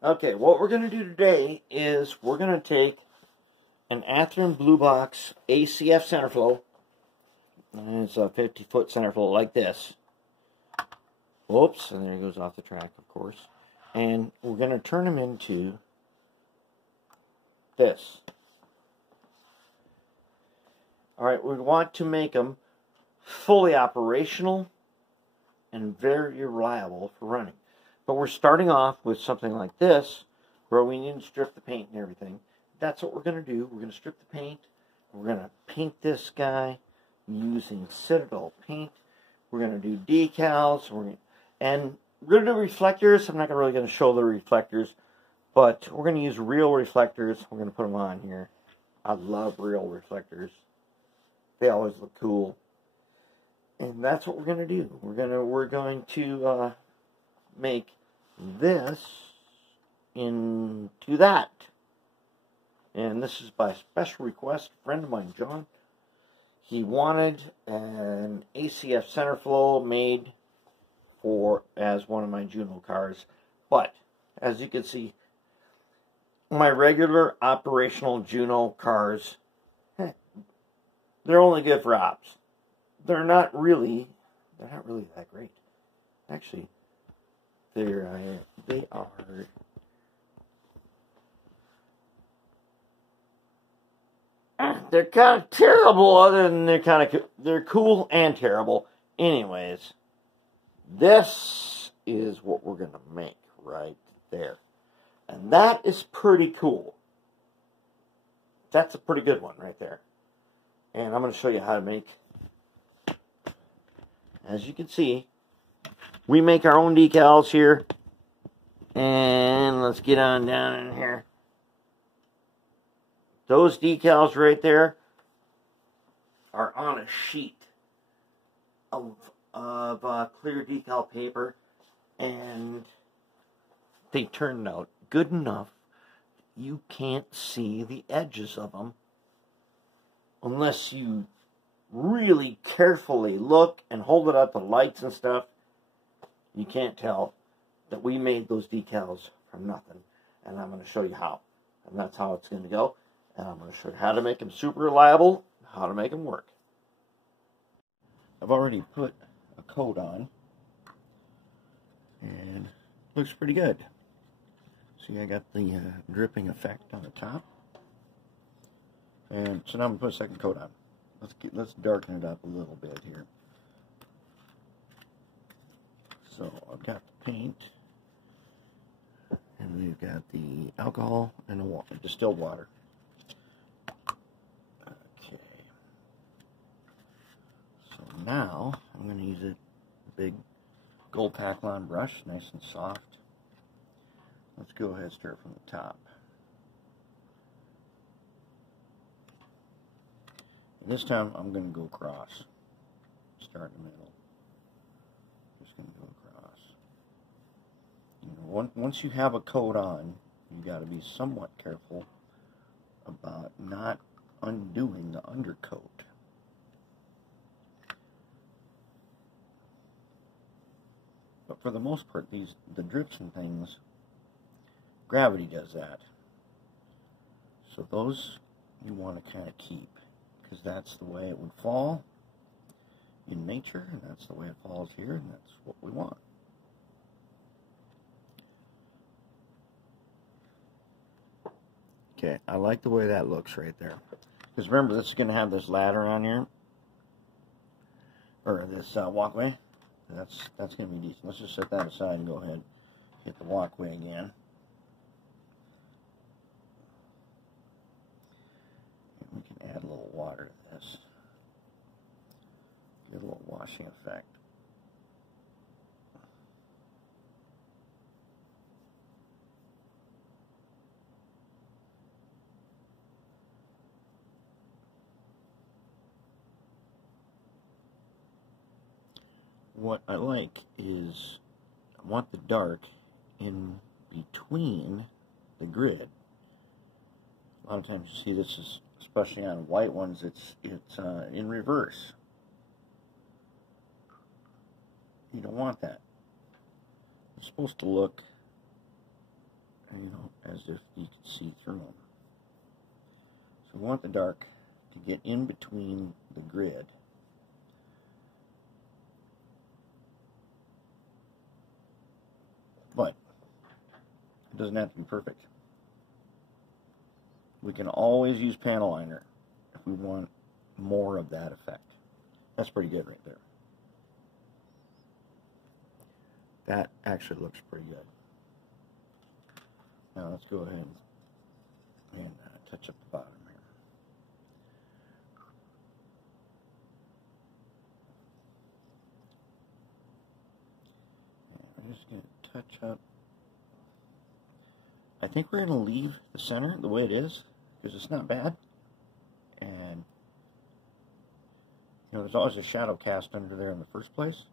Okay, what we're going to do today is we're going to take an Athearn Blue Box ACF center flow. And it's a 50-foot center flow like this. Whoops, and there he goes off the track, of course. And we're going to turn them into this. Alright, we want to make them fully operational and very reliable for running. But we're starting off with something like this, where we need to strip the paint and everything. That's what we're going to do. We're going to strip the paint. We're going to paint this guy using Citadel paint. We're going to do decals. And we're going to do reflectors. I'm not really going to show the reflectors, but we're going to use real reflectors. We're going to put them on here. I love real reflectors. They always look cool. And that's what we're going to do. We're going to make this into that. And this is by special request, a friend of mine, John. He wanted an ACF center flow made as one of my Juno cars. But as you can see, my regular operational Juno cars, they're only good for ops. They're not really that great. Actually, they are. They're kind of terrible. Other than they're cool and terrible. Anyways, this is what we're gonna make right there, and that is pretty cool. That's a pretty good one right there. And I'm going to show you how to make. As you can see, we make our own decals here. And let's get on down in here. Those decals right there are on a sheet of clear decal paper. And they turned out good enough. You can't see the edges of them unless you really carefully look and hold it up to lights and stuff. You can't tell that we made those decals from nothing. And I'm going to show you how. And that's how it's going to go. And I'm going to show you how to make them super reliable, how to make them work. I've already put a coat on. And it looks pretty good. See, I got the dripping effect on the top. And so now I'm going to put a second coat on. Let's darken it up a little bit here. So I've got the paint, and we've got the alcohol and the distilled water. Okay. So now I'm going to use a big gold Krylon brush, nice and soft. Let's go ahead and start from the top. This time I'm going to go across. Start in the middle. Just going to go across. You know, once you have a coat on, you got to be somewhat careful about not undoing the undercoat. But for the most part, the drips and things, gravity does that. So those you want to kind of keep, because that's the way it would fall in nature, and that's the way it falls here, and that's what we want. Okay, I like the way that looks right there. Because remember, this is going to have this ladder on here, or this walkway. That's going to be decent. Let's just set that aside and go ahead and hit the walkway again. We can add a little water to this. Get a little washing effect. What I like is I want the dark in between the grid. A lot of times you see this is, especially on white ones, it's in reverse. You don't want that. It's supposed to look, as if you could see through them. So we want the dark to get in between the grid. But it doesn't have to be perfect. We can always use panel liner if we want more of that effect. That's pretty good right there. That actually looks pretty good. Now let's go ahead and touch up the bottom here. And we're just going to touch up. I think we're going to leave the center the way it is, because it's not bad. And, you know, there's always a shadow cast under there in the first place.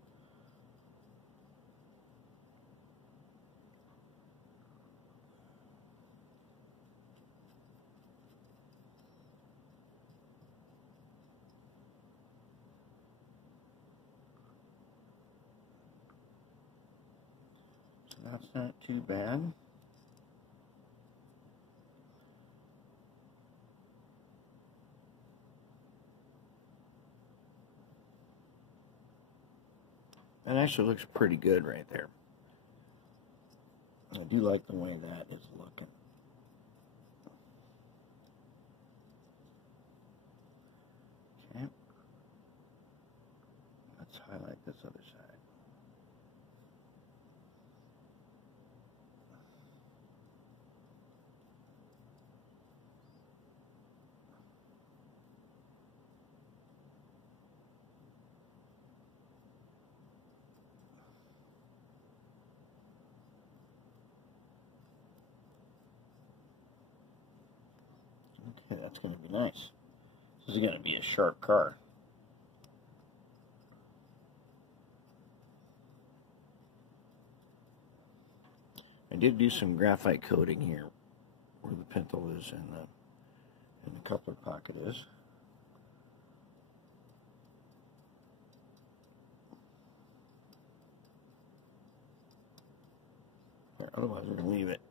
So that's not too bad. That actually looks pretty good right there. I do like the way that is looking. Okay. Let's highlight this other side. Okay, that's going to be nice. This is going to be a sharp car. I did do some graphite coating here where the pintle is and the coupler pocket is. Here, otherwise we're going to leave it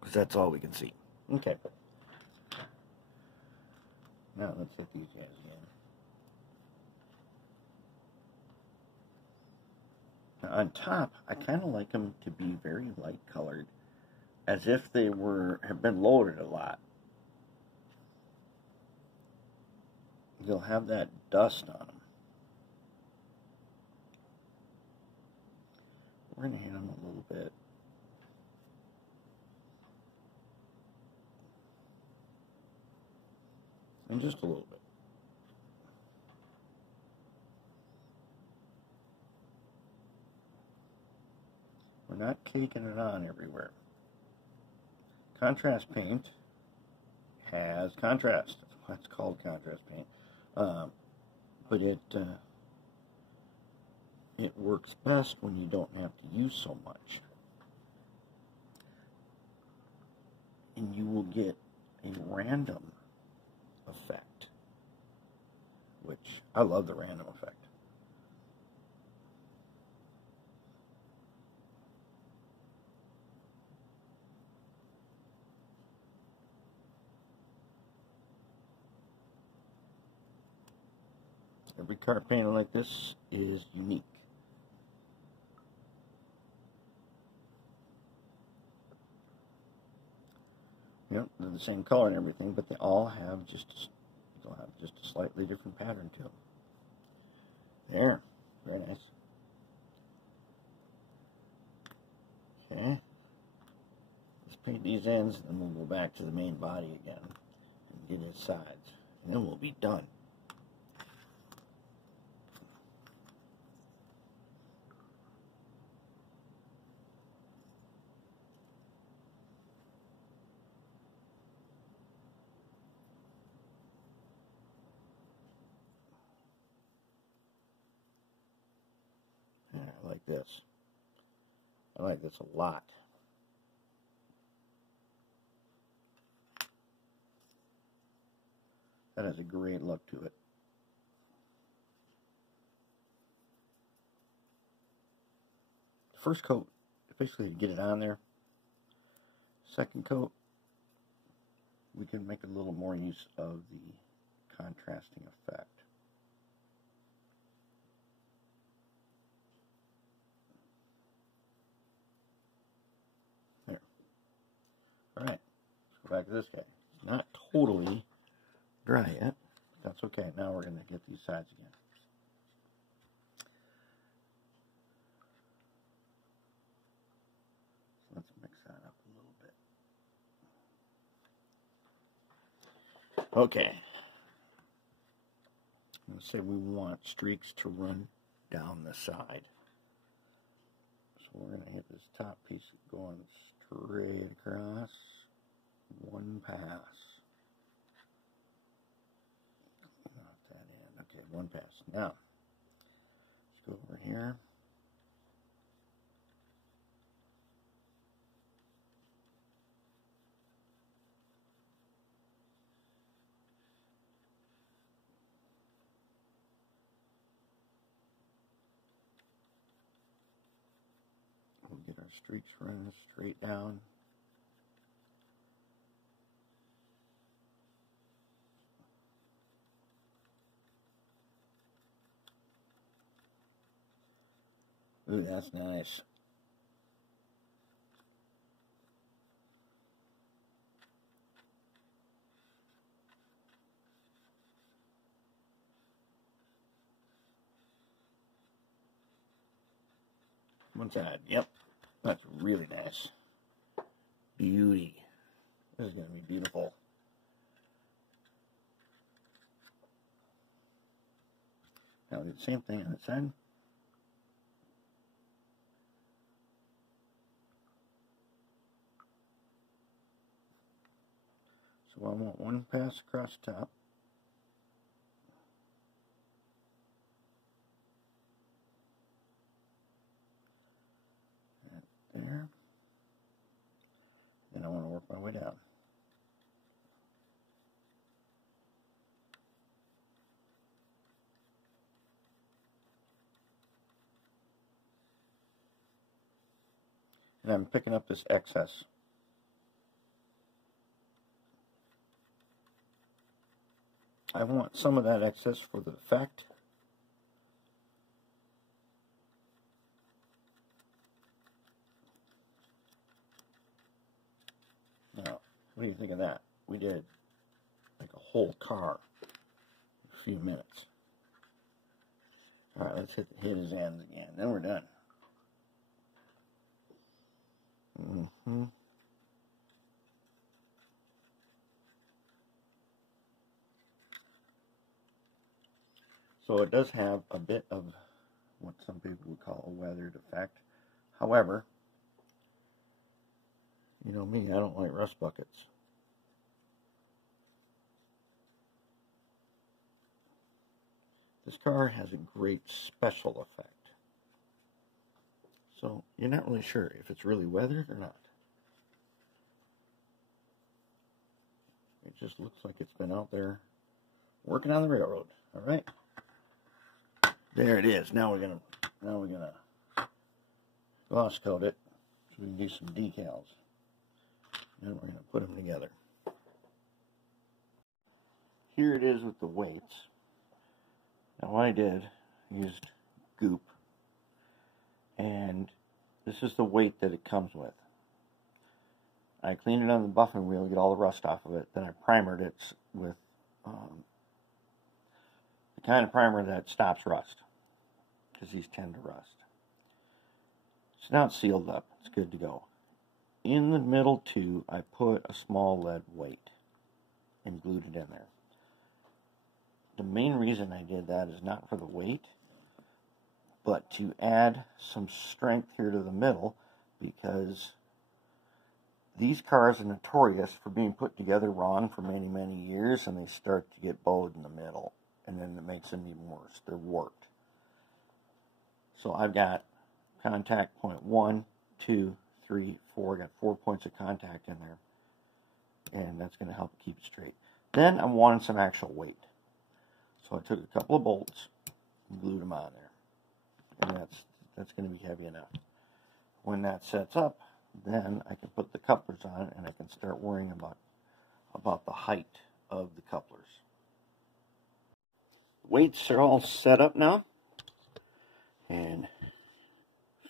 because that's all we can see. Okay. Now let's hit these guys again. Now on top, I kind of like them to be very light colored, as if they have been loaded a lot. They'll have that dust on them. We're going to hit them a little bit. And just a little bit. We're not caking it on everywhere. Contrast paint has contrast. That's why it's called contrast paint. But it works best when you don't have to use so much. And you will get a random effect, which I love the random effect. Every car painted like this is unique. Yep, they're the same color and everything, but they all have just a slightly different pattern to them. There, very nice. Okay, let's paint these ends, and then we'll go back to the main body again and get its sides, and then we'll be done. I like this. I like this a lot. That has a great look to it. The first coat, basically to get it on there, second coat, we can make a little more use of the contrasting effect. There. Alright, let's go back to this guy. It's not totally dry yet. That's okay. Now we're going to get these sides again. So let's mix that up a little bit. Okay. Let's say we want streaks to run down the side. So we're going to hit this top piece going straight across. One pass. Okay, one pass. Now, let's go over here. We'll get our streaks running straight down. Ooh, that's nice. One side, yep. That's really nice. Beauty. This is going to be beautiful. Now do the same thing on the side. So I want one pass across the top. Right there. Then I want to work my way down. And I'm picking up this excess. I want some of that excess for the effect. Now, what do you think of that? We did like a whole car in a few minutes. Alright, let's hit his ends again. Then we're done. So it does have a bit of what some people would call a weathered effect. However, you know me, I don't like rust buckets. This car has a great special effect. So you're not really sure if it's really weathered or not. It just looks like it's been out there working on the railroad. All right. There it is. Now we're gonna gloss coat it so we can do some decals. And we're gonna put them together. Here it is with the weights. Now what I did, I used goop, and this is the weight that it comes with. I cleaned it on the buffing wheel to get all the rust off of it. Then I primered it with the kind of primer that stops rust, because these tend to rust. So now it's sealed up. It's good to go. In the middle too, I put a small lead weight and glued it in there. The main reason I did that is not for the weight, but to add some strength here to the middle, because these cars are notorious for being put together wrong for many, many years, and they start to get bowed in the middle, and then it makes them even worse. They're warped. So I've got contact point 1, 2, 3, 4. I got 4 points of contact in there, and that's going to help keep it straight. Then I'm wanting some actual weight. So I took a couple of bolts and glued them on there. And that's going to be heavy enough. When that sets up, then I can put the couplers on and I can start worrying about the height of the couplers. Weights are all set up now, and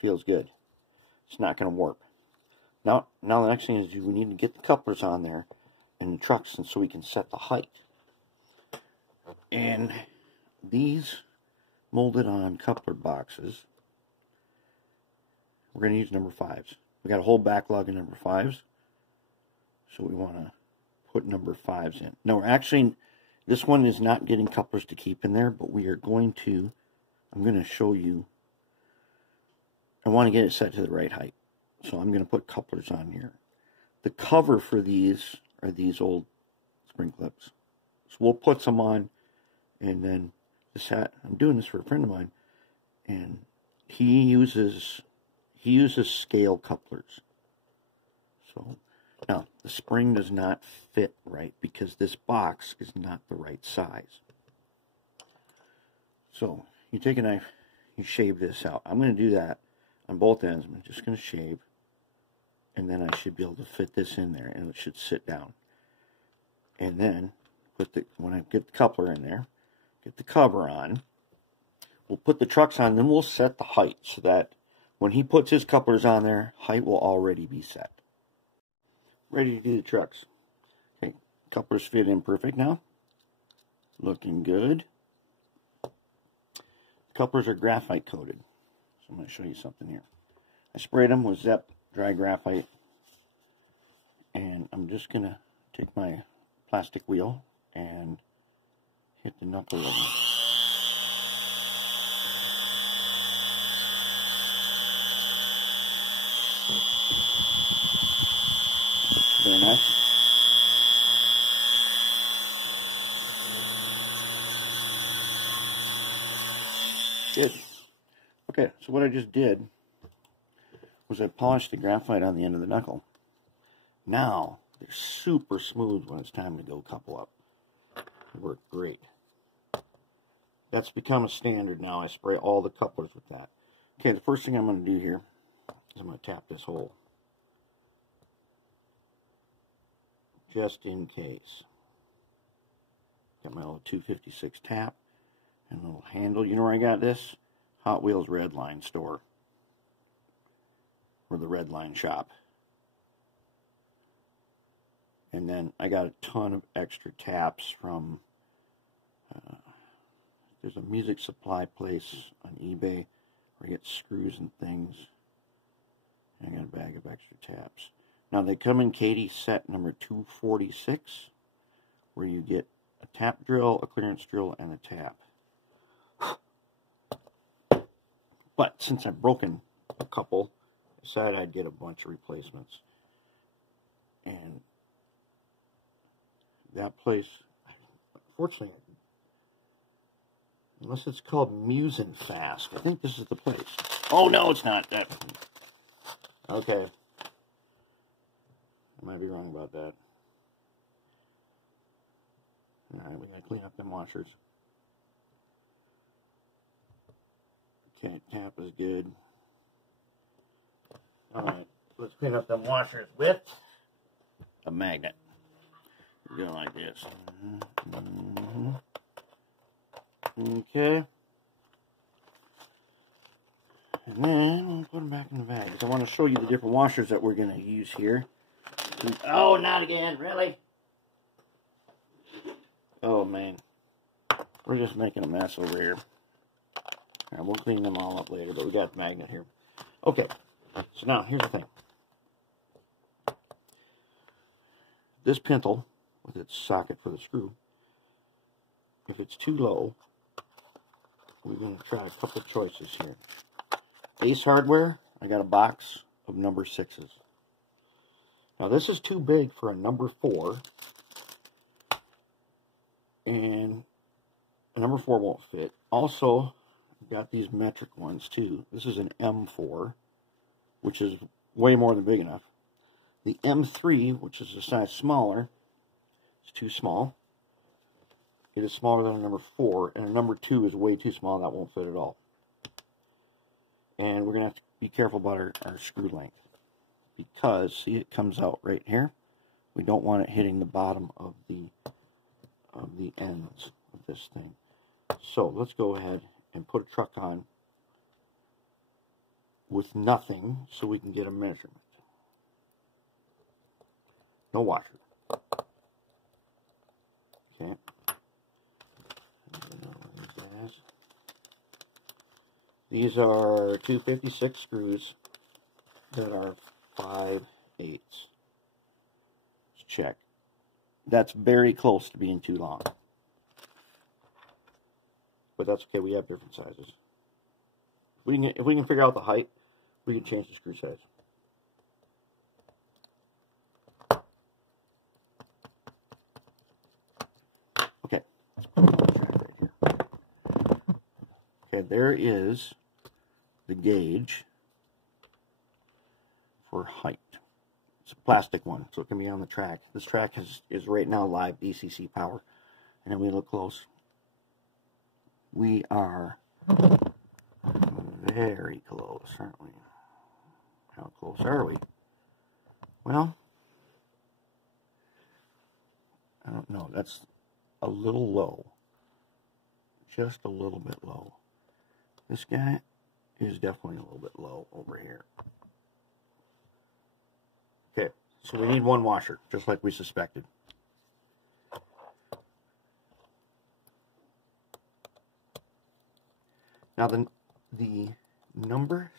feels good. It's not going to warp. Now the next thing is we need to get the couplers on there in the trucks, and so we can set the height. And these molded on coupler boxes, we're going to use number 5s. We got a whole backlog of number 5s, so we want to put number 5s in. No, actually, this one is not getting couplers to keep in there, but we are going to, I'm going to show you, I want to get it set to the right height. So I'm going to put couplers on here. The cover for these are these old spring clips. So we'll put some on, and then this hat, I'm doing this for a friend of mine, and he uses scale couplers. So now the spring does not fit right because this box is not the right size. So you take a knife, you shave this out. I'm going to do that on both ends. I'm just going to shave, and then I should be able to fit this in there, and it should sit down. And then when I get the coupler in there, get the cover on, we'll put the trucks on, then we'll set the height so that when he puts his couplers on there, height will already be set. Ready to do the trucks. Okay, couplers fit in perfect now. Looking good. The couplers are graphite coated. So I'm going to show you something here. I sprayed them with Zep dry graphite. And I'm just going to take my plastic wheel and hit the knuckle of them. Very nice. Good. Okay, so what I just did was I polished the graphite on the end of the knuckle. Now, they're super smooth when it's time to go couple up. They work great. That's become a standard now. I spray all the couplers with that. Okay, the first thing I'm going to do here is I'm going to tap this hole. Just in case. Got my little 256 tap and a little handle. You know where I got this? Hot Wheels Redline store. Or the Redline shop. And then I got a ton of extra taps from, there's a music supply place on eBay where I get screws and things. And I got a bag of extra taps. Now they come in Katie set number 246, where you get a tap drill, a clearance drill, and a tap. But since I've broken a couple, I decided I'd get a bunch of replacements. And that place, unfortunately, unless it's called Musin Fast, I think this is the place. Oh no, it's not. That. Okay. I might be wrong about that. Alright, we gotta clean up them washers. Okay, tap is good. Alright, let's clean up them washers with a magnet. We're going like this. Okay. And then we'll put them back in the bag. I want to show you the different washers that we're going to use here. Oh, not again, really? Oh, man. We're just making a mess over here. Alright, we'll clean them all up later, but we got the magnet here. Okay, so now, here's the thing. This pintle, with its socket for the screw, if it's too low, we're going to try a couple of choices here. Ace Hardware, I got a box of number 6s. Now this is too big for a number 4, and a number 4 won't fit. Also, I've got these metric ones too. This is an M4, which is way more than big enough. The M3, which is a size smaller, is too small. It is smaller than a number 4, and a number 2 is way too small. That won't fit at all. And we're going to have to be careful about our screw length. because, see, it comes out right here. We don't want it hitting the bottom of the ends of this thing. So let's go ahead and put a truck on with nothing so we can get a measurement. No washer. Okay. These are 256 screws that are 5/8. Let's check. That's very close to being too long. But that's okay, we have different sizes. If we can figure out the height, we can change the screw size. Okay. Okay, there is the gauge for height. It's a plastic one, so it can be on the track. This track is right now live DCC power. And then we look close. We are very close, aren't we? How close are we? Well, I don't know. That's a little low. Just a little bit low. This guy is definitely a little bit low over here. Okay, so we need one washer, just like we suspected. Now the number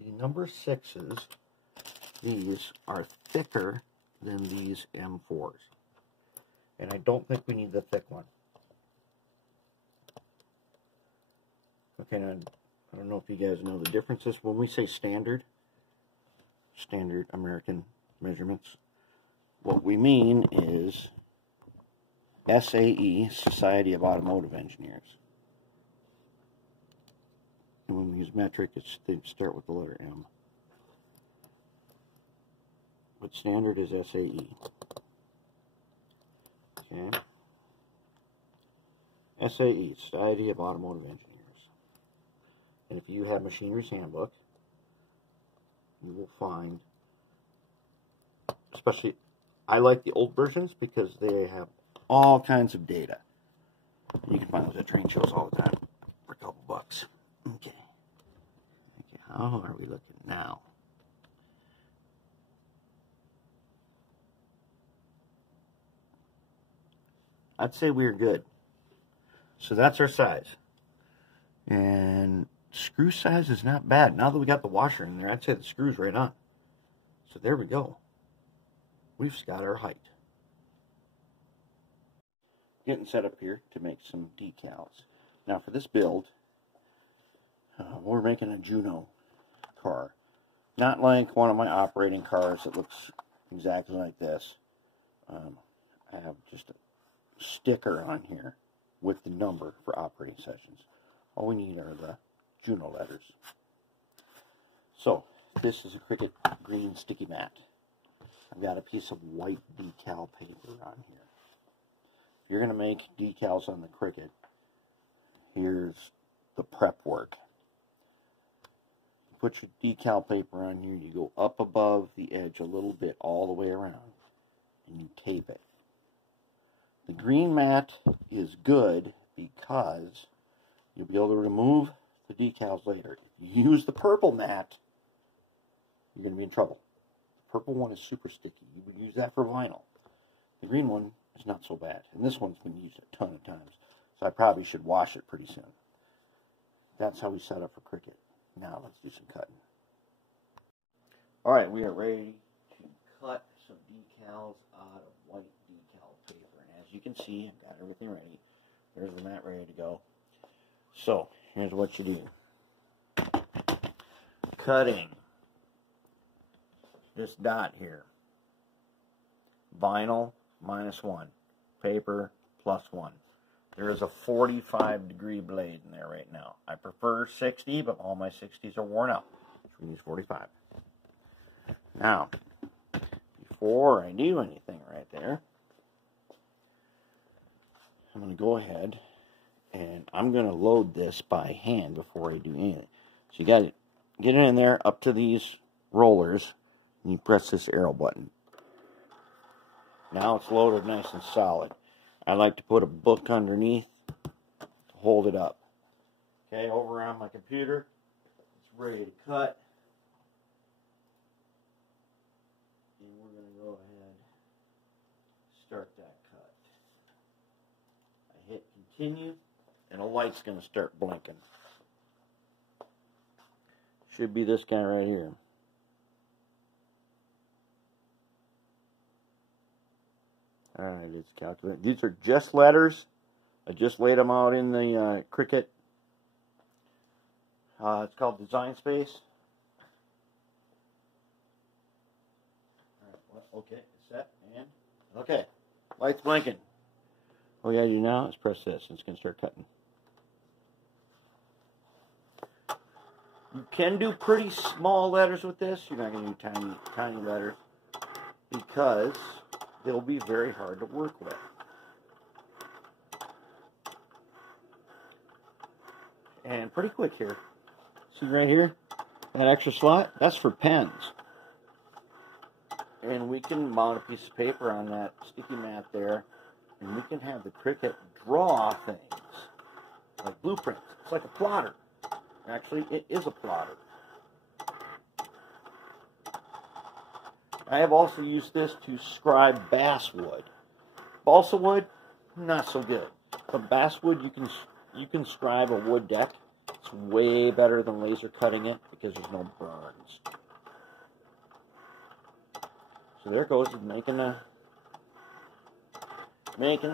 6s, these are thicker than these M4s. And I don't think we need the thick one. Okay, now, I don't know if you guys know the differences. When we say standard American measurements, what we mean is SAE, Society of Automotive Engineers. And when we use metric, they start with the letter M. But standard is SAE. Okay. SAE, Society of Automotive Engineers. And if you have Machinery's Handbook, you will find, especially, I like the old versions because they have all kinds of data. You can find those at train shows all the time for a couple bucks. Okay. How are we looking now? I'd say we're good. So that's our size. And screw size is not bad. Now that we got the washer in there, I'd say the screw's right on. So there we go. We've got our height. Getting set up here to make some decals. Now for this build, we're making a Juno car. Not like one of my operating cars that looks exactly like this. I have just a sticker on here with the number for operating sessions. All we need are the Juno letters. So, this is a Cricut green sticky mat. I've got a piece of white decal paper on here. If you're going to make decals on the Cricut, here's the prep work. You put your decal paper on here, you go up above the edge a little bit all the way around, and you tape it. The green mat is good because you'll be able to remove the decals later. If you use the purple mat, you're going to be in trouble. The purple one is super sticky. You would use that for vinyl. The green one is not so bad. And this one's been used a ton of times. So I probably should wash it pretty soon. That's how we set up for Cricut. Now let's do some cutting. Alright, we are ready to cut some decals out of white decal paper. And as you can see, I've got everything ready. There's the mat ready to go. So, here's what you do. Cutting this dot here. Vinyl -1. Paper +1. There is a 45-degree blade in there right now. I prefer 60, but all my 60s are worn out. So we use 45. Now, before I do anything right there, I'm going to go ahead and I'm going to load this by hand before I do anything. So you got to get it in there up to these rollers. and you press this arrow button. Now it's loaded nice and solid. I like to put a book underneath to hold it up. Okay, over on my computer, it's ready to cut. And we're going to go ahead and start that cut. I hit continue, and a light's going to start blinking. Should be this guy right here. Alright, it's calculated. These are just letters. I just laid them out in the Cricut. It's called Design Space. Alright, okay, set, and okay. Light's blinking. All we gotta do now is press this, and it's gonna start cutting. You can do pretty small letters with this. You're not gonna do tiny letters because they'll be very hard to work with. And pretty quick here. See right here? That extra slot? That's for pens. And we can mount a piece of paper on that sticky mat there, and we can have the Cricut draw things like blueprints. It's like a plotter. Actually, it is a plotter. I have also used this to scribe basswood. Balsa wood, not so good. But basswood, you can scribe a wood deck. It's way better than laser cutting it because there's no burns. So there it goes, making the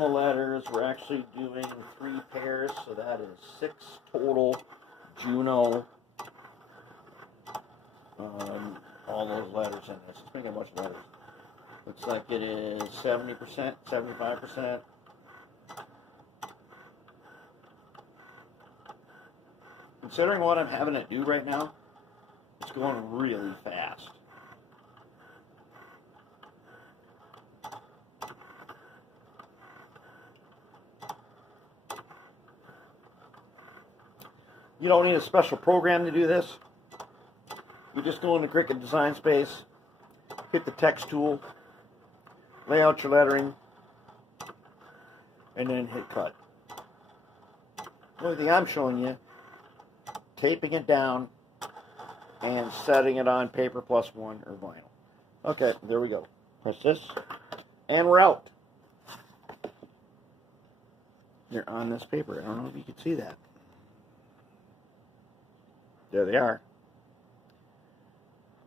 letters. We're actually doing 3 pairs, so that is 6 total. Juno. All those letters in this. It's making a bunch of letters. Looks like it is 70%, 75%. Considering what I'm having it do right now, it's going really fast. You don't need a special program to do this. You just go into Cricut Design Space, hit the text tool, lay out your lettering, and then hit cut. The only thing I'm showing you, taping it down and setting it on paper +1 or vinyl. Okay, there we go. Press this, and we're out. They're on this paper. I don't know if you can see that. There they are.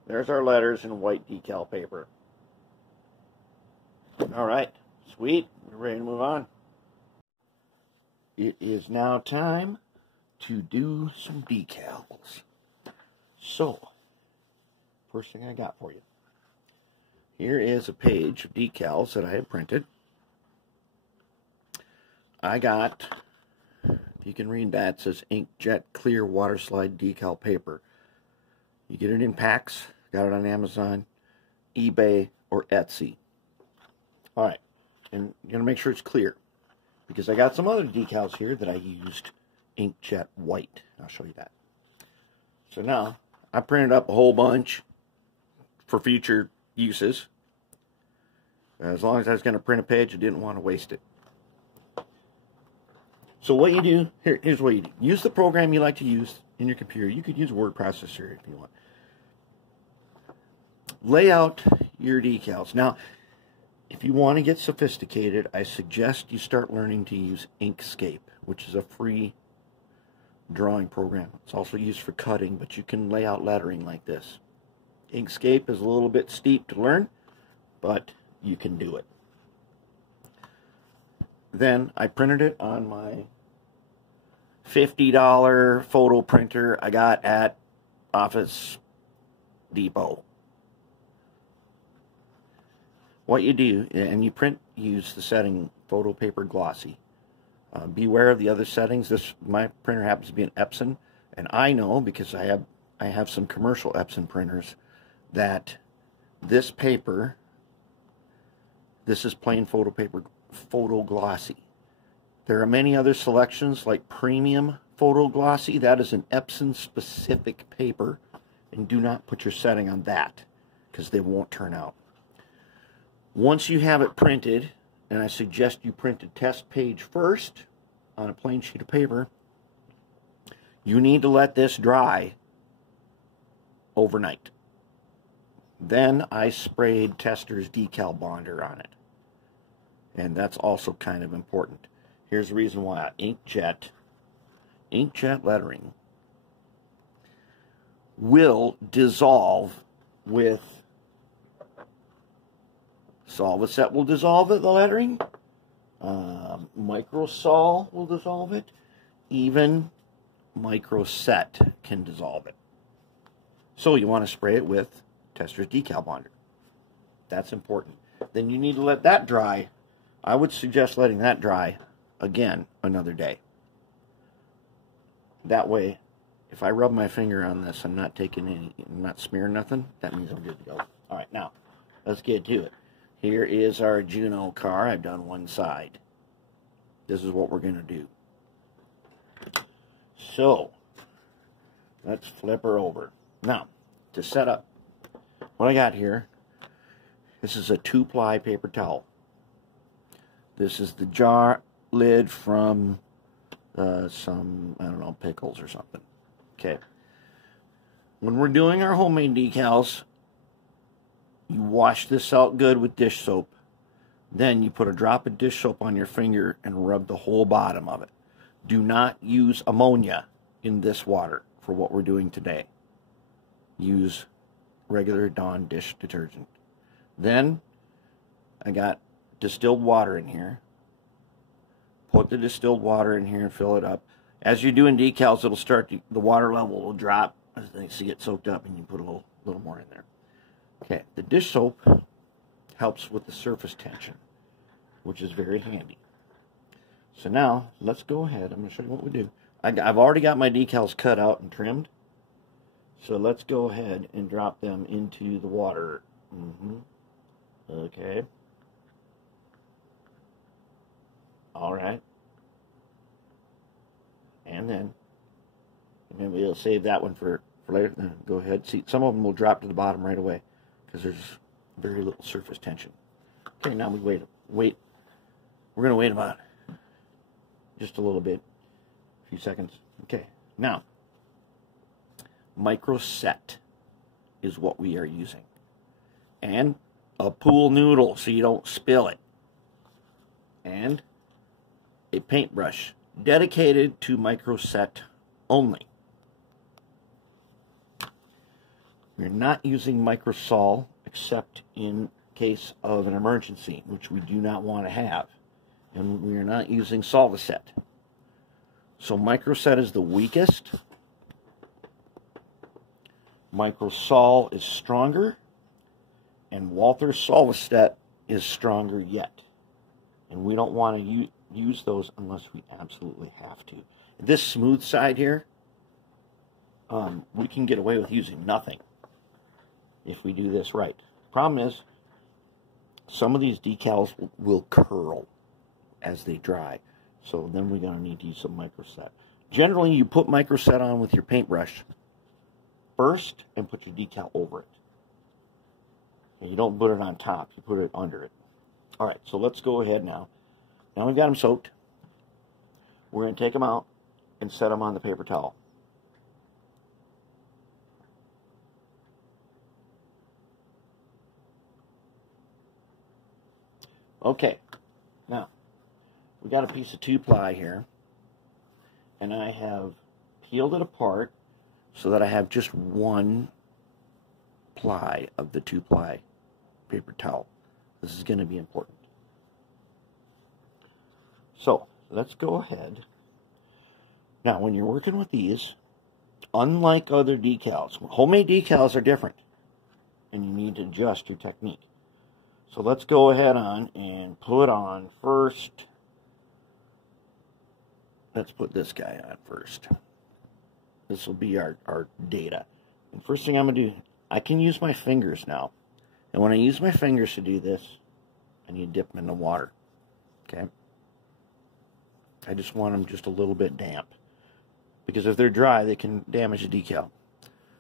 There's our letters in white decal paper. Alright, sweet. We're ready to move on. It is now time to do some decals. So, first thing I got for you. Here is a page of decals that I have printed. I got, if you can read that, it says inkjet clear water slide decal paper. You get it in packs. Got it on Amazon, eBay, or Etsy. Alright, and you're going to make sure it's clear, because I got some other decals here that I used inkjet white. I'll show you that. So now, I printed up a whole bunch for future uses. As long as I was going to print a page, I didn't want to waste it. So what you do, here's what you do. Use the program you like to use in your computer. You could use a word processor if you want. Lay out your decals. Now, if you want to get sophisticated, I suggest you start learning to use Inkscape, which is a free drawing program. It's also used for cutting, but you can lay out lettering like this. Inkscape is a little bit steep to learn, but you can do it. Then I printed it on my $50 photo printer I got at Office Depot. What you do, and you print, use the setting photo paper glossy. Beware of the other settings. My printer happens to be an Epson, and I know because I have some commercial Epson printers that this paper, this is plain photo paper, photo glossy. There are many other selections like premium photo glossy. That is an Epson specific paper, and do not put your setting on that, because they won't turn out. Once you have it printed, and I suggest you print a test page first on a plain sheet of paper, you need to let this dry overnight. Then I sprayed Tester's decal bonder on it. And that's also kind of important. Here's the reason why. Inkjet lettering will dissolve with Solvaset will dissolve it, the lettering. Microsol will dissolve it. Even Microset can dissolve it. So you want to spray it with Tester's decal bonder. That's important. Then you need to let that dry. I would suggest letting that dry again another day. That way, if I rub my finger on this, I'm not smearing nothing. That means I'm good to go. All right, now let's get to it. Here is our Juno car. I've done one side. This is what we're going to do. So, let's flip her over. Now, to set up what I got here, this is a 2-ply paper towel. This is the jar lid from some, I don't know, pickles or something. Okay. When we're doing our homemade decals, you wash this out good with dish soap. Then you put a drop of dish soap on your finger and rub the whole bottom of it. Do not use ammonia in this water for what we're doing today. Use regular Dawn dish detergent. Then I got distilled water in here. Put the distilled water in here and fill it up. As you're doing decals, it'll start to, the water level will drop as things get soaked up, and you put a little more in there. Okay, the dish soap helps with the surface tension, which is very handy. So now, let's go ahead. I'm going to show you what we do. I've already got my decals cut out and trimmed. So let's go ahead and drop them into the water. Okay. All right. And then, maybe we'll save that one for later. Go ahead. See, some of them will drop to the bottom right away because there's very little surface tension. Okay, now we wait. We're going to wait about just a little bit, a few seconds. Okay, now, Microset is what we are using. And a pool noodle so you don't spill it. And a paintbrush dedicated to Microset only. We're not using Microsol except in case of an emergency, which we do not want to have. And we are not using Solvaset. So Microset is the weakest. Microsol is stronger. And Walther Solvaset is stronger yet. And we don't want to use those unless we absolutely have to. This smooth side here, we can get away with using nothing if we do this right. Problem is, some of these decals will curl as they dry. So then we're going to need to use some Microset. Generally, you put Microset on with your paintbrush first and put your decal over it. And you don't put it on top, you put it under it. All right, so let's go ahead now. Now we've got them soaked. We're going to take them out and set them on the paper towel. Okay, now we got a piece of 2-ply here, and I have peeled it apart so that I have just 1 ply of the 2-ply paper towel. This is going to be important. So let's go ahead. Now, when you're working with these, unlike other decals, homemade decals are different, and you need to adjust your technique. So let's go ahead on and put on first. Let's put this guy on first. This will be our data. And first thing I'm going to do, I can use my fingers now. And when I use my fingers to do this, I need to dip them in the water. Okay? I just want them just a little bit damp. Because if they're dry, they can damage the decal.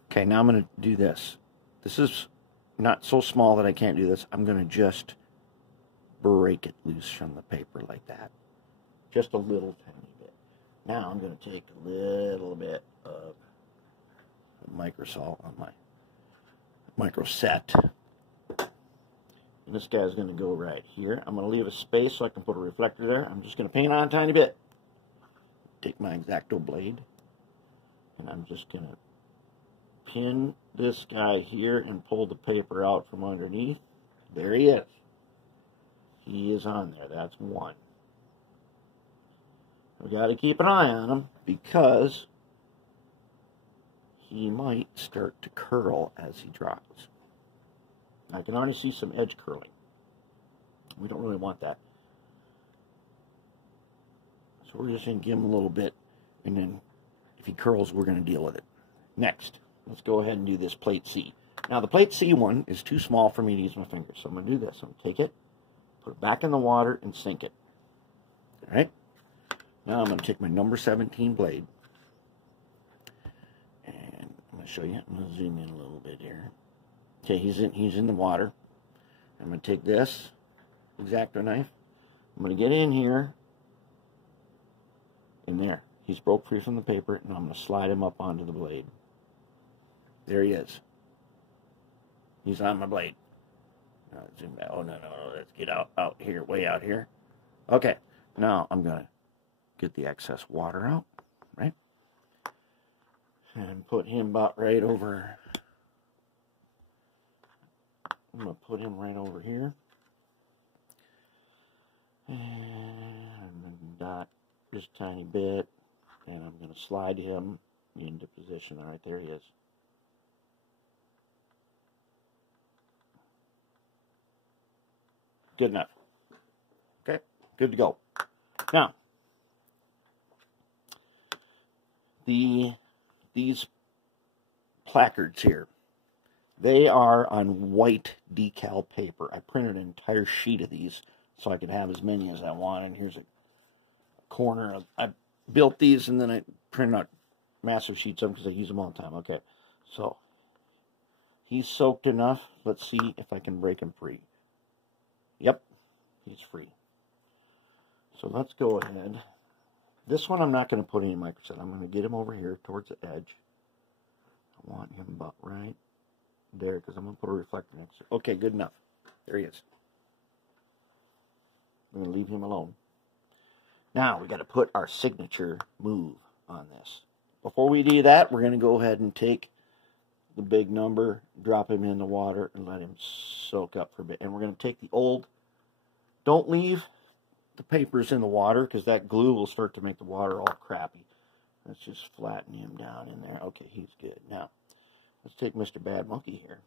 Okay, now I'm going to do this. This is not so small that I can't do this. I'm going to just break it loose from the paper like that. Just a little tiny bit. Now I'm going to take a little bit of microsalt on my micro set. And this guy's going to go right here. I'm going to leave a space so I can put a reflector there. I'm just going to paint on a tiny bit. Take my X-Acto blade, and I'm just going to pin this guy here and pull the paper out from underneath. There he is. He is on there. That's one. We got to keep an eye on him because he might start to curl as he dries. I can already see some edge curling. We don't really want that. So we're just going to give him a little bit, and then if he curls, we're going to deal with it. Next, let's go ahead and do this plate C. Now the plate C one is too small for me to use my fingers, so I'm going to do this. I'm going to take it, put it back in the water, and sink it. All right? Now I'm going to take my number 17 blade, and I'm going to show you. I'm going to zoom in a little bit here. Okay, he's in the water. I'm going to take this X-Acto knife. I'm going to get in here, and there. He's broke free from the paper, and I'm going to slide him up onto the blade. There he is. He's on my blade. Now, zoom back. Oh, no. Let's get out here, way out here. Okay, now I'm going to get the excess water out, right? And put him about right over. I'm going to put him right over here. And then dot just a tiny bit. And I'm going to slide him into position. All right, there he is. Good enough. Okay, good to go. Now, these placards here, they are on white decal paper. I printed an entire sheet of these so I could have as many as I want. And here's a corner of, I built these and then I printed out massive sheets of them because I use them all the time. Okay, so he's soaked enough. Let's see if I can break him free. Yep, he's free. So let's go ahead. This one I'm not going to put any microset. I'm going to get him over here towards the edge. I want him about right there because I'm going to put a reflector next to it. Okay, good enough. There he is. I'm going to leave him alone. Now we got to put our signature move on this. Before we do that, we're going to go ahead and take the big number, drop him in the water, and let him soak up for a bit. And we're going to take the old, don't leave the papers in the water because that glue will start to make the water all crappy. Let's just flatten him down in there. Okay, he's good. Now, let's take Mr. Bad Monkey here.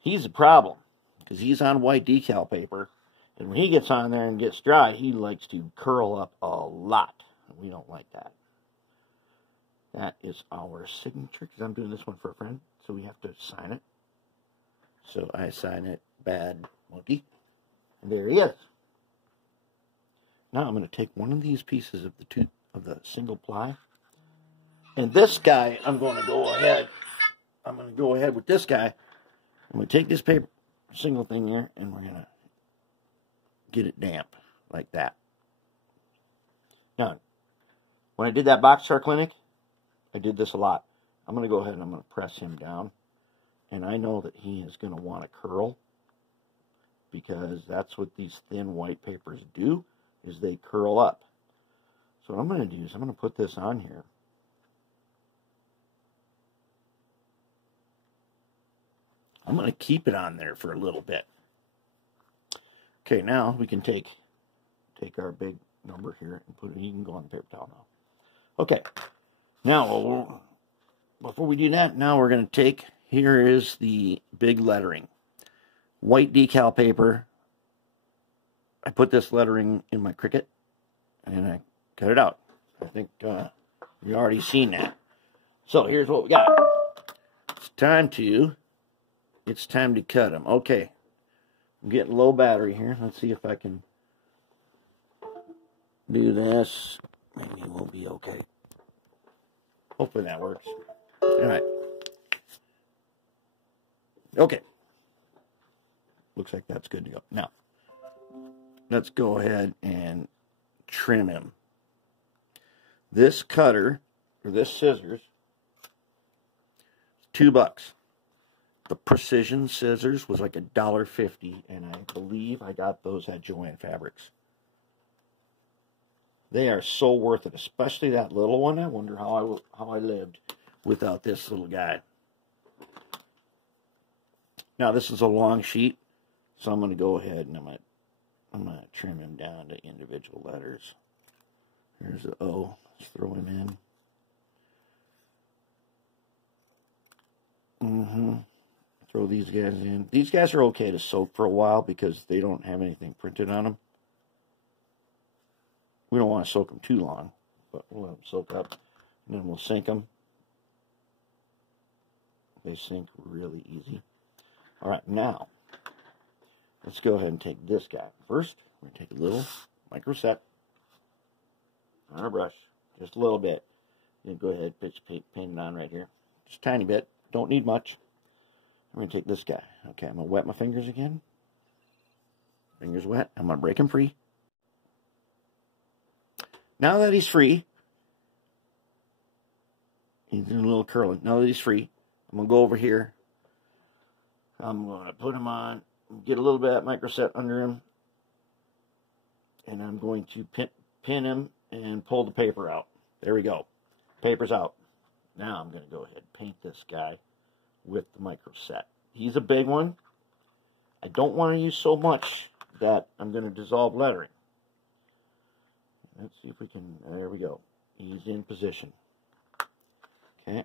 He's a problem because he's on white decal paper. And when he gets on there and gets dry, he likes to curl up a lot. We don't like that. That is our signature because I'm doing this one for a friend. So we have to sign it. So I sign it, Bad Monkey. And there he is. Now I'm going to take one of these pieces of the single ply. And this guy, I'm going to go ahead with this guy. I'm going to take this paper, single thing here, and we're going to get it damp like that. Now, when I did that Boxcar Clinic, I did this a lot. I'm going to go ahead and I'm going to press him down. And I know that he is going to want to curl because that's what these thin white papers do, is they curl up. So what I'm going to do is I'm going to put this on here. I'm going to keep it on there for a little bit. Okay, now we can take our big number here and put it, you can go on the paper towel now. Okay, now before we do that, now we're going to take, here is the big lettering. White decal paper. I put this lettering in my Cricut and I cut it out. I think you've already seen that. So here's what we got. It's time to cut them. Okay. I'm getting low battery here. Let's see if I can do this. Maybe we'll be okay. Hopefully that works. All right. Okay. looks like that's good to go. Now, let's go ahead and trim him. This cutter, or this scissors, $2. The precision scissors was like $1.50, and I believe I got those at Joann Fabrics. They are so worth it, especially that little one. I wonder how I lived without this little guy. Now this is a long sheet, so I'm going to go ahead and I'm going to trim him down to individual letters. Here's the O. Let's throw him in. Throw these guys in. These guys are okay to soak for a while because they don't have anything printed on them. We don't want to soak them too long, but we'll let them soak up, and then we'll sink them. They sink really easy. All right, now let's go ahead and take this guy. First, we're going to take a little micro set on our brush, just a little bit. Then go ahead and paint it on right here, just a tiny bit. Don't need much. I'm going to take this guy. Okay, I'm going to wet my fingers again. Fingers wet. I'm going to break him free. Now that he's free, he's doing a little curling. Now that he's free, I'm going to go over here. I'm going to put him on, get a little bit of micro set under him, and I'm going to pin him and pull the paper out. There we go. Paper's out. Now I'm going to go ahead and paint this guy with the micro set. He's a big one. I don't want to use so much that I'm going to dissolve lettering. Let's see if we can, there we go. He's in position. Okay.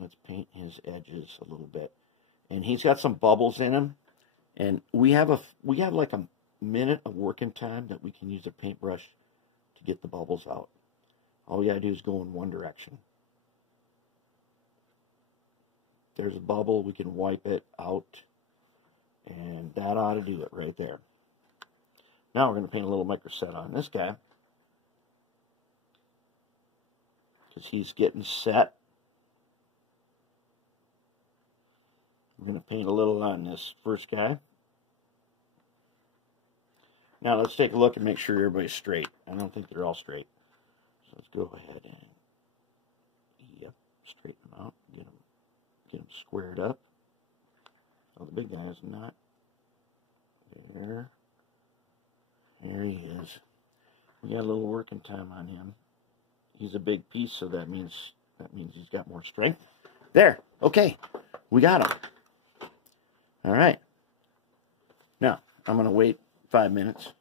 Let's paint his edges a little bit. And he's got some bubbles in him. And we have like a minute of working time that we can use a paintbrush to get the bubbles out. All we gotta do is go in one direction. There's a bubble, we can wipe it out, and that ought to do it right there. Now we're going to paint a little micro set on this guy, because he's getting set. We're going to paint a little on this first guy. Now let's take a look and make sure everybody's straight. I don't think they're all straight. So let's go ahead and, yep, straighten them out, get them squared up. Oh, the big guy is not. There he is. We got a little working time on him. He's a big piece, so that means he's got more strength. There. Okay. We got him. All right. Now, I'm going to wait 5 minutes,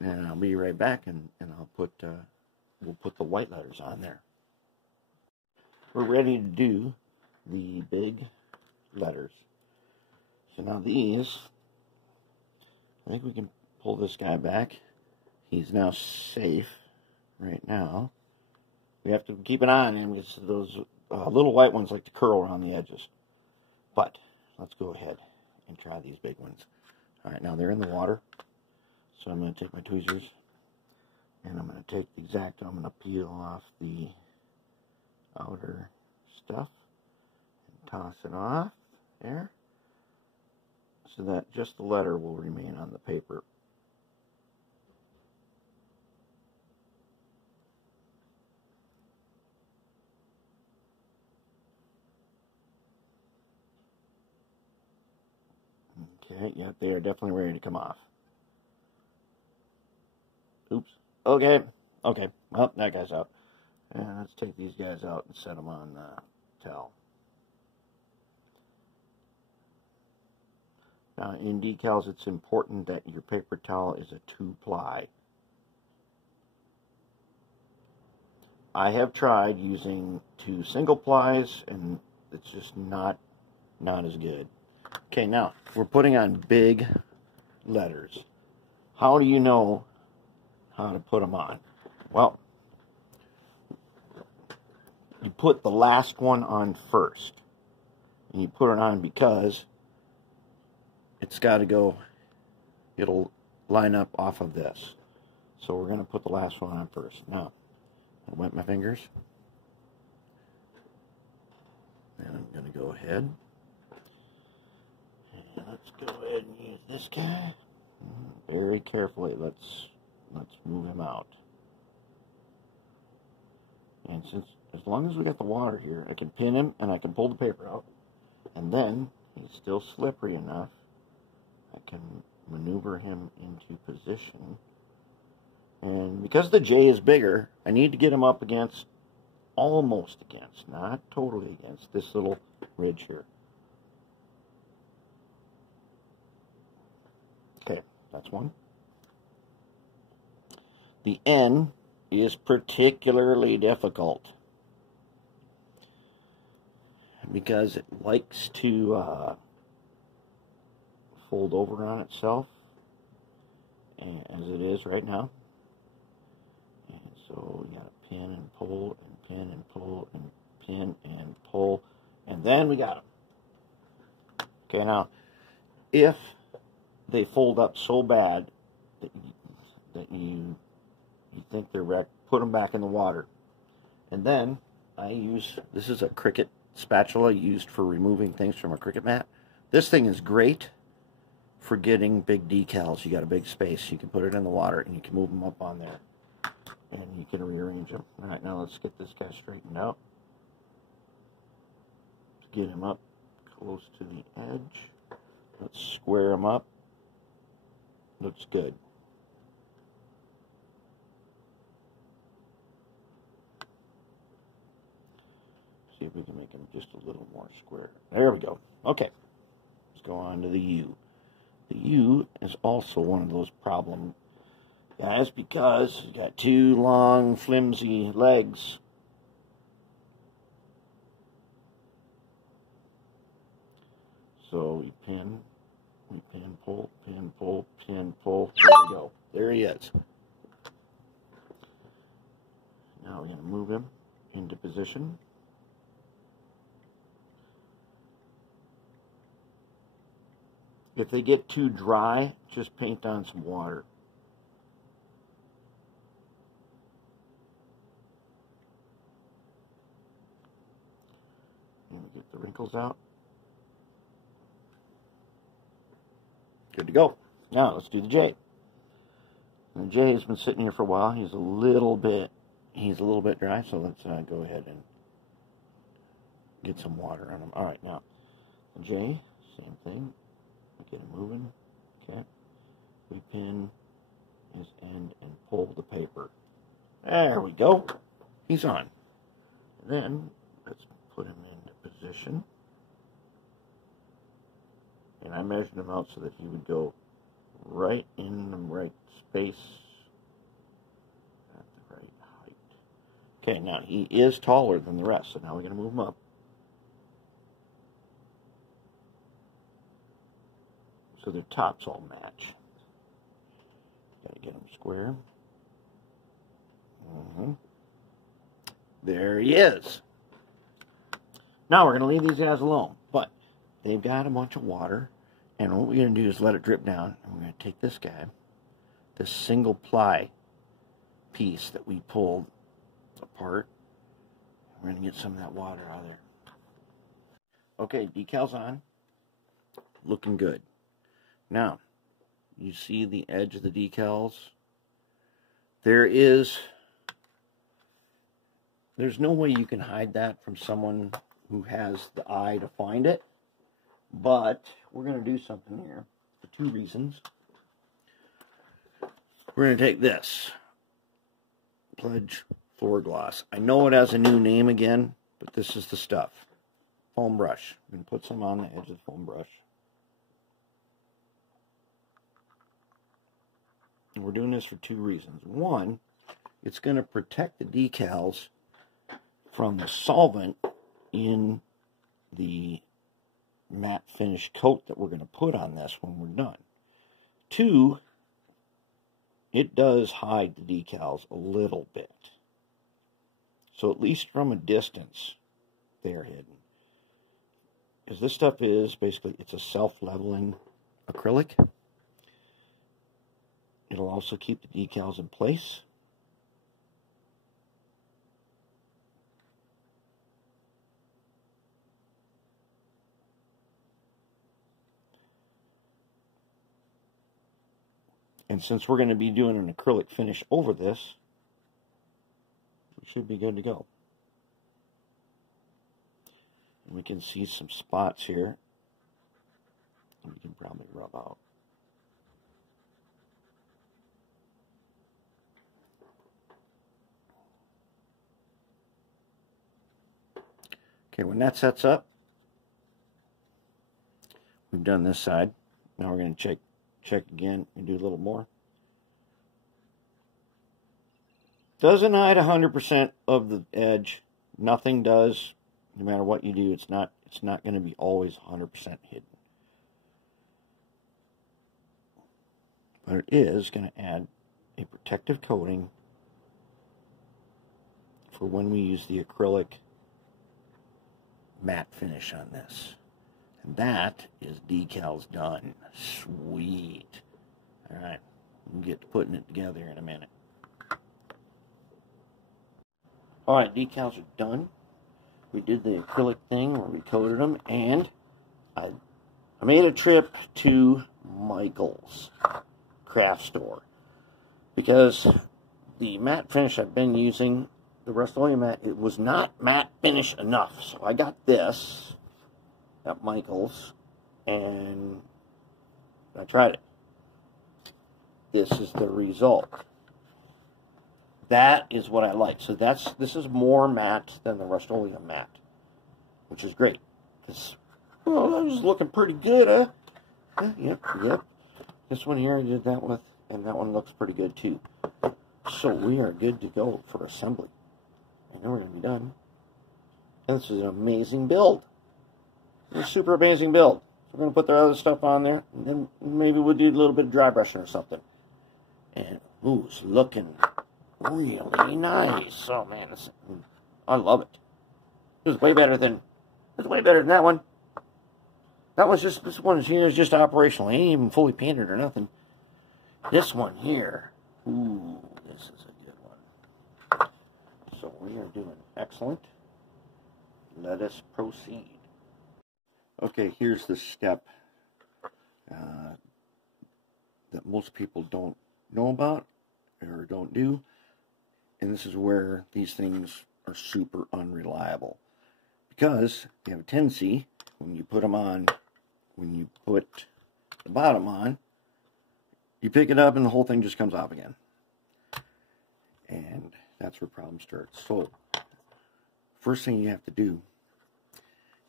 and I'll be right back, and I'll put we'll put the white letters on there. We're ready to do the big letters. So now these, I think we can pull this guy back. He's now safe right now. We have to keep an eye on him because those little white ones like to curl around the edges. But let's go ahead and try these big ones. All right, now they're in the water. So I'm going to take my tweezers and I'm going to take the X-Acto. I'm going to peel off the outer stuff and toss it off there so that just the letter will remain on the paper. Okay, yeah, they are definitely ready to come off. Oops. Okay. Okay. Well, that guy's out. And let's take these guys out and set them on towel. Now, in decals, it's important that your paper towel is a 2-ply. I have tried using 2 single plies, and it's just not as good. Okay, now, we're putting on big letters. How do you know how to put them on? Well, you put the last one on first. And you put it on because it's got to go, it'll line up off of this. So we're going to put the last one on first. Now, I wet my fingers. And I'm going to go ahead and let's go ahead and use this guy. Very carefully, let's move him out. And as long as we got the water here, I can pin him and I can pull the paper out. And then he's still slippery enough. I can maneuver him into position. And because the J is bigger, I need to get him up against, almost against, not totally against, this little ridge here. Okay, that's one. The N is particularly difficult because it likes to fold over on itself, as it is right now. And so we got to pin and pull and pin and pull and pin and pull, and then we got them. Okay, now if they fold up so bad that you think they're wrecked, put them back in the water. And then I use, this is a Cricut spatula used for removing things from a Cricut mat. This thing is great for getting big decals. You got a big space, you can put it in the water and you can move them up on there and you can rearrange them. All right, now let's get this guy straightened out. Let's get him up close to the edge. Let's square him up. Looks good. See if we can make him just a little more square. There we go. Okay. Let's go on to the U. The U is also one of those problem guys because you got two long, flimsy legs. So we pin, pull, pin, pull, pin, pull. There we go. There he is. Now we're going to move him into position. If they get too dry, just paint on some water. And we get the wrinkles out. Good to go. Now let's do the J. And the J has been sitting here for a while. He's a little bit dry, so let's go ahead and get some water on him. All right, now the J, same thing. Get him moving. Okay. We pin his end and pull the paper. There we go. He's on. And then let's put him into position. And I measured him out so that he would go right in the right space at the right height. Okay, now he is taller than the rest, so now we're going to move him up. So their tops all match. Gotta get them square. There he is. Now we're going to leave these guys alone, but they've got a bunch of water, and what we're going to do is let it drip down, and we're going to take this guy, this single ply piece that we pulled apart, and we're going to get some of that water out of there. Okay, decals on. Looking good. Now, you see the edge of the decals? There's no way you can hide that from someone who has the eye to find it, but we're going to do something here for two reasons. We're going to take this Pledge Floor Gloss. I know it has a new name again, but this is the stuff. Foam brush. I'm going to put some on the edge of the foam brush. And we're doing this for two reasons. One, it's going to protect the decals from the solvent in the matte finish coat that we're going to put on this when we're done. Two, it does hide the decals a little bit. So at least from a distance, they're hidden. Because this stuff is basically, it's a self-leveling acrylic. It'll also keep the decals in place. And since we're going to be doing an acrylic finish over this, we should be good to go. And we can see some spots here. We can probably rub out. Okay, when that sets up, we've done this side. Now we're going to check again and do a little more. Doesn't hide 100% of the edge. Nothing does. No matter what you do, it's not going to be always 100% hidden. But it is going to add a protective coating for when we use the acrylic matte finish on this. And that is Decals done. Sweet. Alright, we'll get to putting it together in a minute. Alright, decals are done. We did the acrylic thing where we coated them, and I made a trip to Michael's craft store because the matte finish I've been using, the Rust-Oleum matte, it was not matte finish enough. So I got this at Michael's and I tried it. This is the result. That is what I like. So this is more matte than the Rust-Oleum matte, which is great. Because, well, that was looking pretty good, huh? Yep. This one here I did that with, and that one looks pretty good too. So we are good to go for assembly. And then we're going to be done. And this is an amazing build. It's a super amazing build. So we're going to put the other stuff on there, and then maybe we'll do a little bit of dry brushing or something. And, ooh, it's looking really nice. Oh man, I love it. It was way better than that one. This one here is just operational. It ain't even fully painted or nothing. This one here, ooh, this is a good one. So we are doing excellent. Let us proceed. Okay, here's the step that most people don't know about or don't do. And this is where these things are super unreliable. Because they have a tendency, when you put them on, when you put the bottom on, you pick it up and the whole thing just comes off again. And that's where problems start. So, first thing you have to do,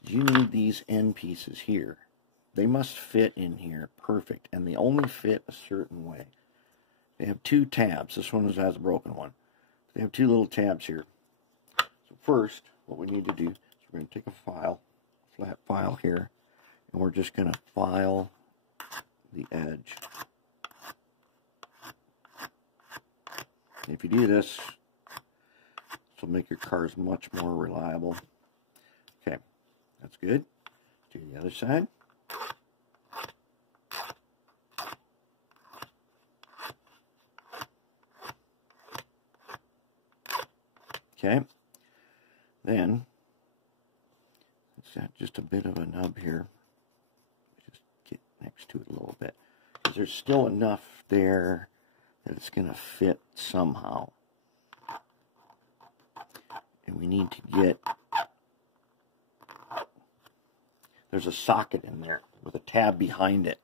you need these end pieces here. They must fit in here perfect. And they only fit a certain way. They have two tabs. This one has a broken one. They have two little tabs here. So first, what we need to do is we're going to take a file, flat file here, and we're just going to file the edge. And if you do this, this will make your cars much more reliable. Okay, that's good. Do the other side. Okay, then let's add just a bit of a nub here. Just get next to it a little bit, because there's still enough there that it's going to fit somehow. And we need to get, there's a socket in there with a tab behind it.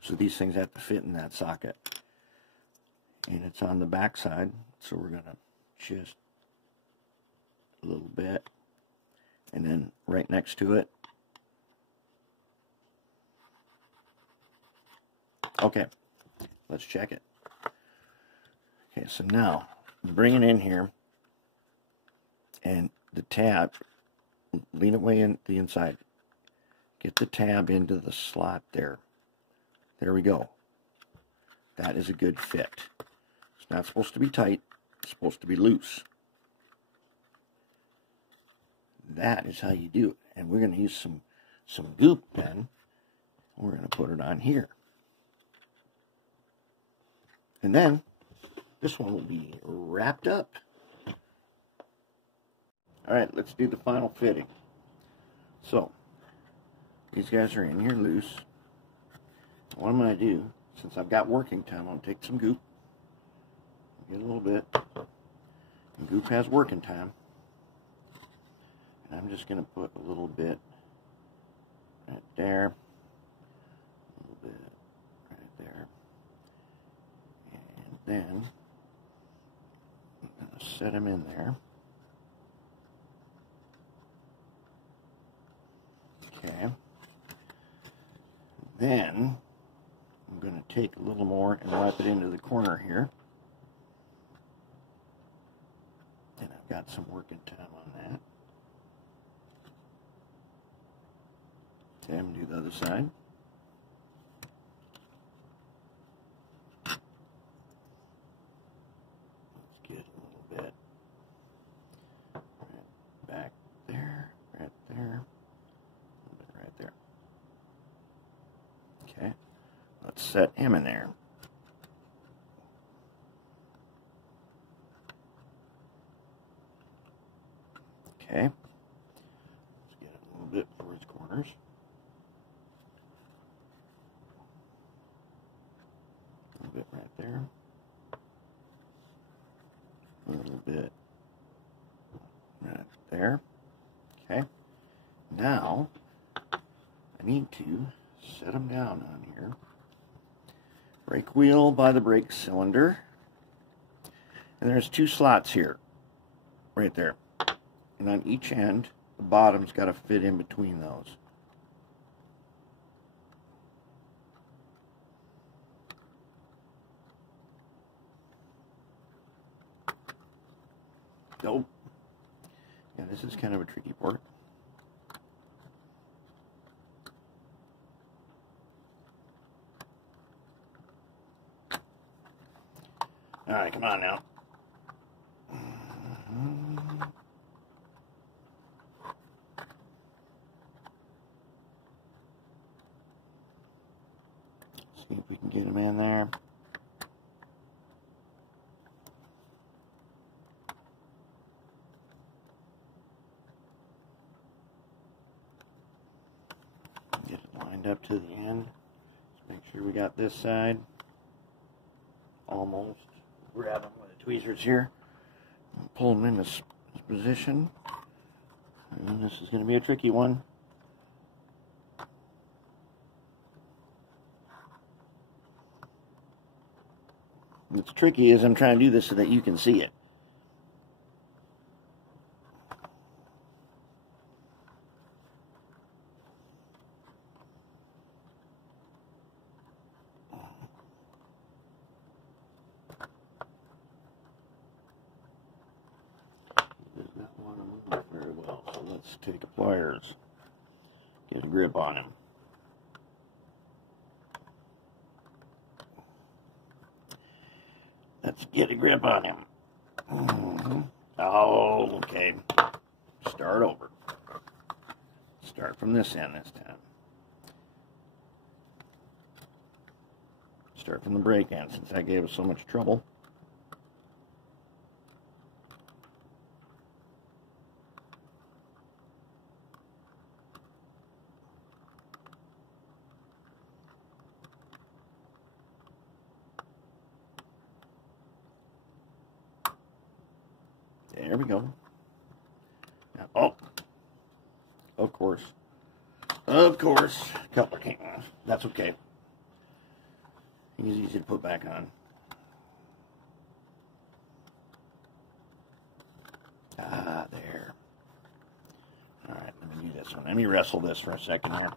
So these things have to fit in that socket. And it's on the back side, so we're going to just a little bit, and then right next to it. Okay, let's check it. Okay, so now bring it in here, and the tab, lean it way in the inside. Get the tab into the slot there. There we go. That is a good fit. It's not supposed to be tight. It's supposed to be loose. That is how you do it. And we're going to use some goop then. We're going to put it on here. And then this one will be wrapped up. Alright, let's do the final fitting. So, these guys are in here loose. What I'm going to do since I've got working time, I'll take some goop. Get a little bit. And goop has working time. And I'm just going to put a little bit right there. A little bit right there. And then I'm going to set them in there. Okay. Then I'm going to take a little more and wipe it into the corner here. And I've got some working time on that. Okay, I'm going to do the other side. Let's get a little bit right back there, right there, a little bit right there. Okay, let's set him in there. Okay, let's get a little bit for his corners. A little bit right there. A little bit right there. Okay, now I need to set them down on here. Brake wheel by the brake cylinder. And there's 2 slots here, right there. And on each end, the bottom's got to fit in between those. Nope. Yeah, this is kind of a tricky part. All right, come on now. See if we can get him in there. Get it lined up to the end. Let's make sure we got this side almost. Grab them with the tweezers here. And pull them in this position. And this is going to be a tricky one. What's tricky is I'm trying to do this so that you can see it. Does not want to move very well, so let's take a pliers, get a grip on him. Let's get a grip on him. Oh, okay. Start over. Start from this end this time. Start from the brake end, since that gave us so much trouble. There we go. Now, oh, of course, coupler came off. That's okay. He's easy to put back on. Ah, there. All right, let me do this one. Let me wrestle this for a second here.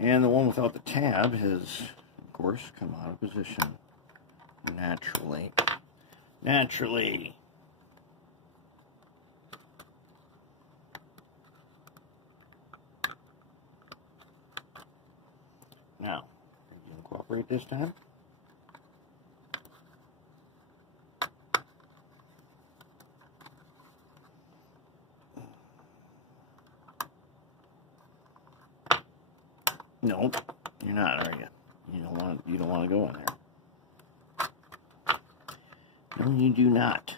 And the one without the tab has, of course, come out of position naturally. Naturally. Now, are you going to cooperate this time? No, you're not, are you? You don't want to go in there. No, you do not.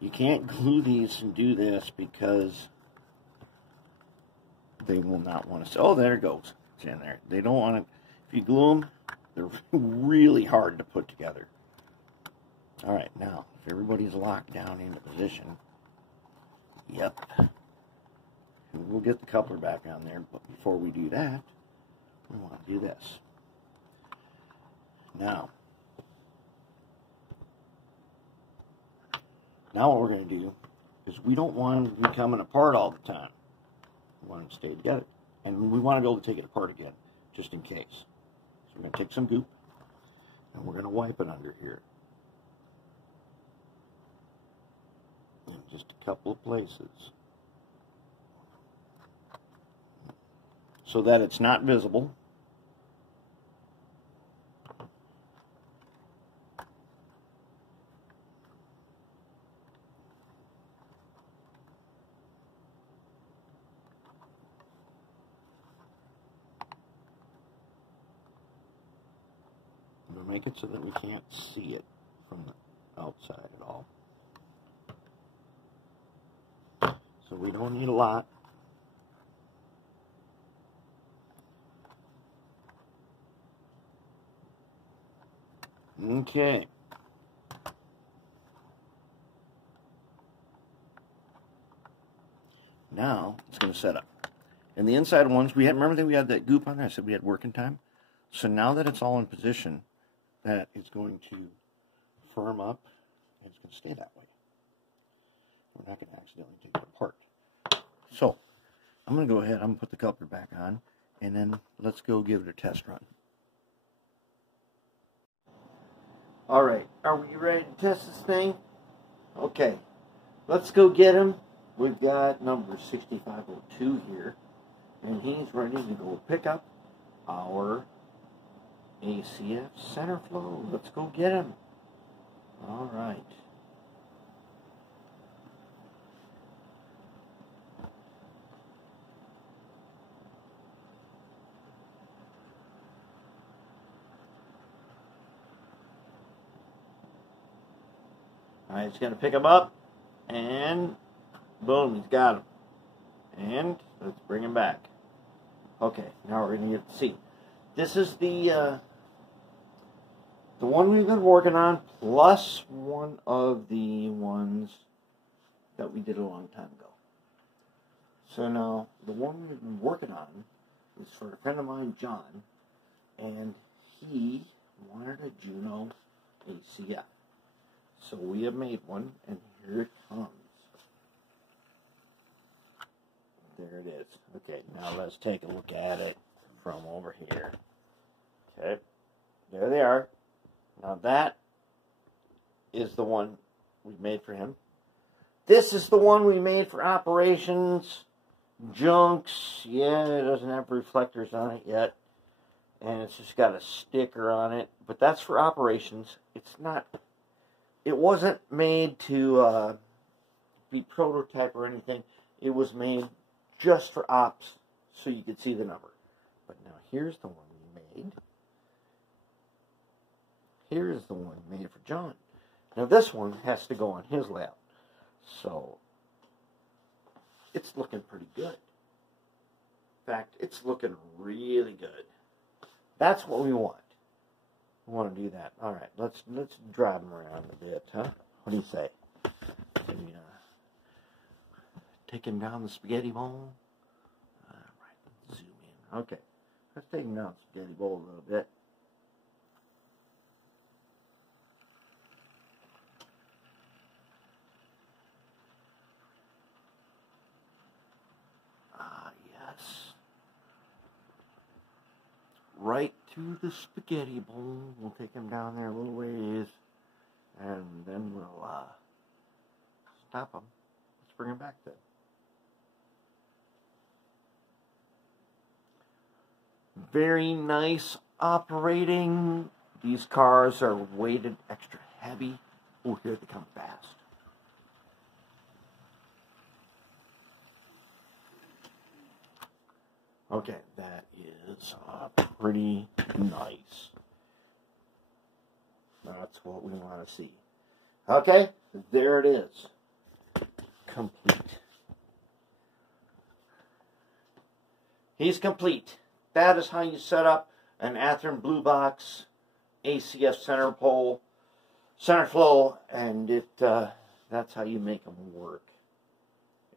You can't glue these and do this because they will not want to. Oh, there it goes. It's in there. They don't want to. If you glue them, they're really hard to put together. All right, now, if everybody's locked down into position, yep. We'll get the coupler back on there, but before we do that, we want to do this. Now what we're going to do is we don't want them to be coming apart all the time. We want them to stay together. And we want to be able to take it apart again, just in case. So we're going to take some goop, and we're going to wipe it under here. In just a couple of places. So that it's not visible. We'll make it so that we can't see it from the outside at all. So we don't need a lot. Okay. Now it's going to set up. And the inside ones, remember that we had that goop on there? I said we had working time. So now that it's all in position, that is going to firm up, and it's going to stay that way. We're not going to accidentally take it apart. So I'm going to go ahead, I'm going to put the coupler back on, and then let's go give it a test run. All right, are we ready to test this thing? Okay, let's go get him. We've got number 6502 here, and he's ready to go pick up our ACF center flow. Let's go get him. All right. Alright, it's going to pick him up, and boom, he's got him. And let's bring him back. Okay, now we're going to get to see. This is the one we've been working on, plus one of the ones that we did a long time ago. So now, the one we've been working on is for a friend of mine, John, and he wanted a Juno ACF. So we have made one, and here it comes. There it is. Okay, now let's take a look at it from over here. Okay, there they are. Now that is the one we made for him. This is the one we made for operations. Junks, yeah, it doesn't have reflectors on it yet. And it's just got a sticker on it. But that's for operations. It's not... It wasn't made to be prototype or anything. It was made just for ops so you could see the number. But now here's the one we made. Here's the one made for John. Now this one has to go on his layout. So it's looking pretty good. In fact, it's looking really good. That's what we want. We want to do that. All right, let's drive them around a bit, huh? What do you say? Maybe, take him down the spaghetti bowl. All right, zoom in. Okay, let's take him down the spaghetti bowl a little bit. Ah, yes. Right through the spaghetti bowl. We'll take him down there a little ways, and then we'll stop him. Let's bring him back then. Very nice operating. These cars are weighted extra heavy. Oh, here they come fast. Okay, that is pretty nice. That's what we want to see. Okay, there it is. complete. He's complete. That is how you set up an Athearn Blue Box ACF center pole, center flow, and that's how you make them work.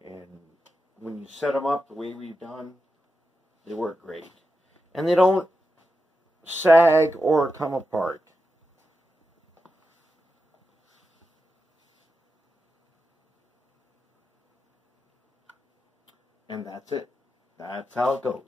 And when you set them up the way we've done, they work great. And they don't sag or come apart. And that's it. That's how it goes.